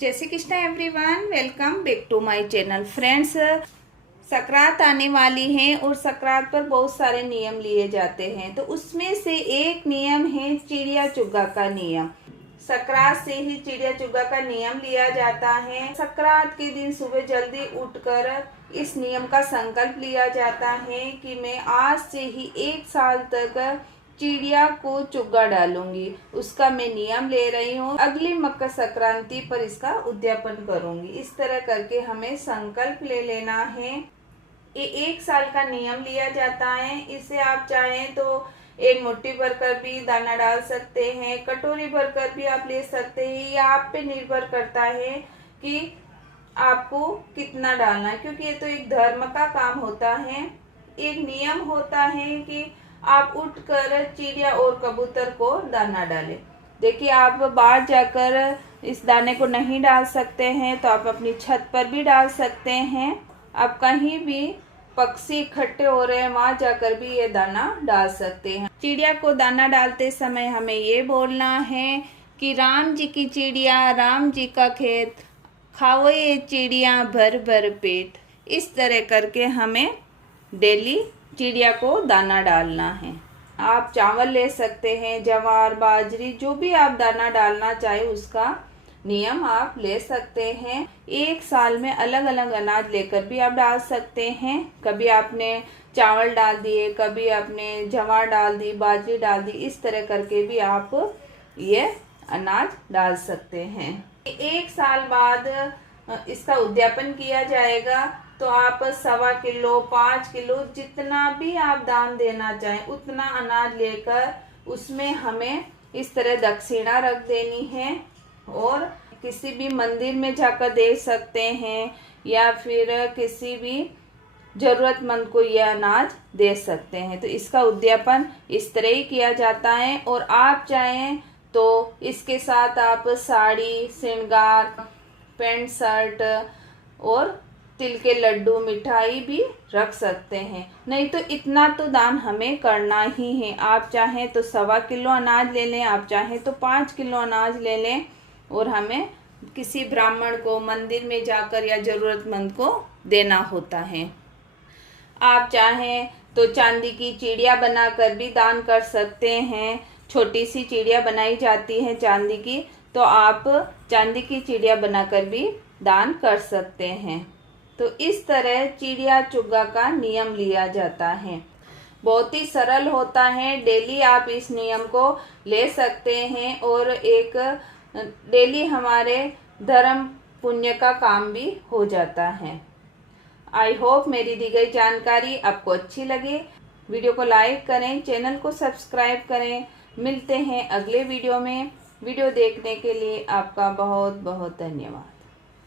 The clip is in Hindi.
जय Shri Krishna everyone, welcome back to my channel. Friends, Sankrant आने वाली है और संक्रांत पर बहुत सारे नियम लिए जाते हैं। तो उसमें से एक नियम है चिड़िया चुग्गा का नियम। संक्रांत से ही चिड़िया चुग्गा का नियम लिया जाता है। संक्रांत के दिन सुबह जल्दी उठकर इस नियम का संकल्प लिया जाता है कि मैं आज से ही 1 साल तक चिड़िया को चुग्गा डालूंगी। उसका मैं नियम ले रही हूँ। अगली मकर संक्रांति पर इसका उद्यापन करूंगी। इस तरह करके हमें संकल्प ले लेना है। ये 1 साल का नियम लिया जाता है। इसे आप चाहें तो एक मुट्ठी भरकर भी दाना डाल सकते हैं, कटोरी भरकर भी आप ले सकते हैं। ये आप पे निर्भर करता है कि आपको कितना डालना है, क्योंकि ये तो एक धर्म का काम होता है। एक नियम होता है कि आप उठकर चिड़िया और कबूतर को दाना डालें। देखिए, आप बाहर जाकर इस दाने को नहीं डाल सकते हैं तो आप अपनी छत पर भी डाल सकते हैं। आप कहीं भी पक्षी इकट्ठे हो रहे हैं वहां जाकर भी ये दाना डाल सकते हैं। चिड़िया को दाना डालते समय हमें ये बोलना है कि राम जी की चिड़िया राम जी का खेत, खाओ ये चिड़िया भर भर पेट। इस तरह करके हमें डेली चिड़िया को दाना डालना है। आप चावल ले सकते हैं, ज्वार, बाजरी, जो भी आप दाना डालना चाहे उसका नियम आप ले सकते हैं। 1 साल में अलग अलग अनाज लेकर भी आप डाल सकते हैं। कभी आपने चावल डाल दिए, कभी आपने ज्वार डाल दी, बाजरी डाल दी। इस तरह करके भी आप ये अनाज डाल सकते हैं। 1 साल बाद इसका उद्यापन किया जाएगा तो आप 1.25 किलो, 5 किलो, जितना भी आप दान देना चाहें उतना अनाज लेकर उसमें हमें इस तरह दक्षिणा रख देनी है और किसी भी मंदिर में जाकर दे सकते हैं या फिर किसी भी जरूरतमंद को यह अनाज दे सकते हैं। तो इसका उद्यापन इस तरह ही किया जाता है। और आप चाहें तो इसके साथ आप साड़ी, श्रृंगार, पैंट शर्ट और तिल के लड्डू, मिठाई भी रख सकते हैं। नहीं तो इतना तो दान हमें करना ही है। आप चाहें तो 1.25 किलो अनाज ले लें, आप चाहें तो 5 किलो अनाज ले लें और हमें किसी ब्राह्मण को मंदिर में जाकर या जरूरतमंद को देना होता है। आप चाहें तो चांदी की चिड़िया बनाकर भी दान कर सकते हैं। छोटी सी चिड़िया बनाई जाती है चांदी की, तो आप चांदी की चिड़िया बनाकर भी दान कर सकते हैं। तो इस तरह चिड़िया चुग्गा का नियम लिया जाता है। बहुत ही सरल होता है। डेली आप इस नियम को ले सकते हैं और एक डेली हमारे धर्म पुण्य का काम भी हो जाता है। आई होप मेरी दी गई जानकारी आपको अच्छी लगे। वीडियो को लाइक करें, चैनल को सब्सक्राइब करें। मिलते हैं अगले वीडियो में। वीडियो देखने के लिए आपका बहुत बहुत धन्यवाद।